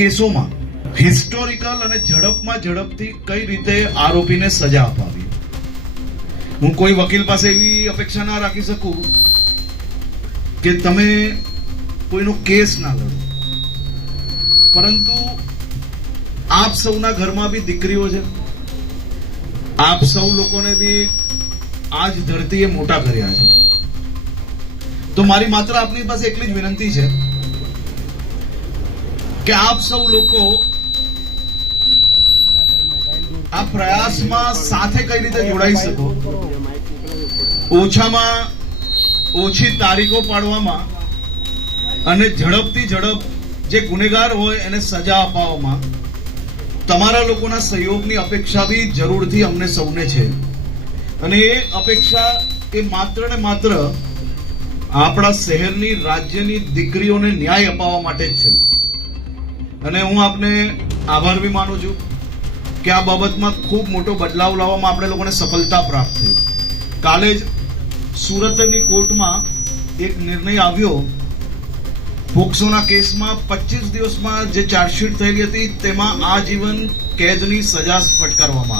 કેસોમાં હિસ્ટોરિકલ અને ઝડપમાં ઝડપથી કઈ રીતે આરોપીને સજા અપાવી. હું કોઈ વકીલ પાસે એવી અપેક્ષા ના રાખી શકું કે તમે કોઈનો કેસ ના લડો, પરંતુ આપ સૌના ઘરમાં બી દીકરીઓ છે, આપ સૌ લોકોને બી આજ ધરતીએ મોટા કર્યા છે. તો મારી માત્ર આપની પાસે એટલી જ વિનંતી છે કે આપ સૌ લોકો આ પ્રયાસમાં સાથે કઈ રીતે જોડાઈ શકો, ઓછામાં ઓછી તારીખો પાડવામાં અને ઝડપથી ઝડપ જે ગુનેગાર હોય એને સજા અપાવવામાં તમારા લોકોના સહયોગની અપેક્ષા બી જરૂરથી અમને સૌને છે. અને એ અપેક્ષા એ માત્ર ને માત્ર આપણા શહેરની રાજ્યની દીકરીઓને ન્યાય અપાવવા માટે જ છે. અને હું આપને આભાર બી માનું છું કે આ બાબતમાં ખૂબ મોટો બદલાવ લાવવામાં આપણે લોકોને સફળતા પ્રાપ્ત થઈ. કાલે જ સુરતની કોર્ટમાં એક નિર્ણય આવ્યો. પોક્સોના કેસમાં 25 દિવસમાં જે ચાર્જશીટ થયેલી હતી તેમાં આજીવન કેદની સજા ફટકારવામાં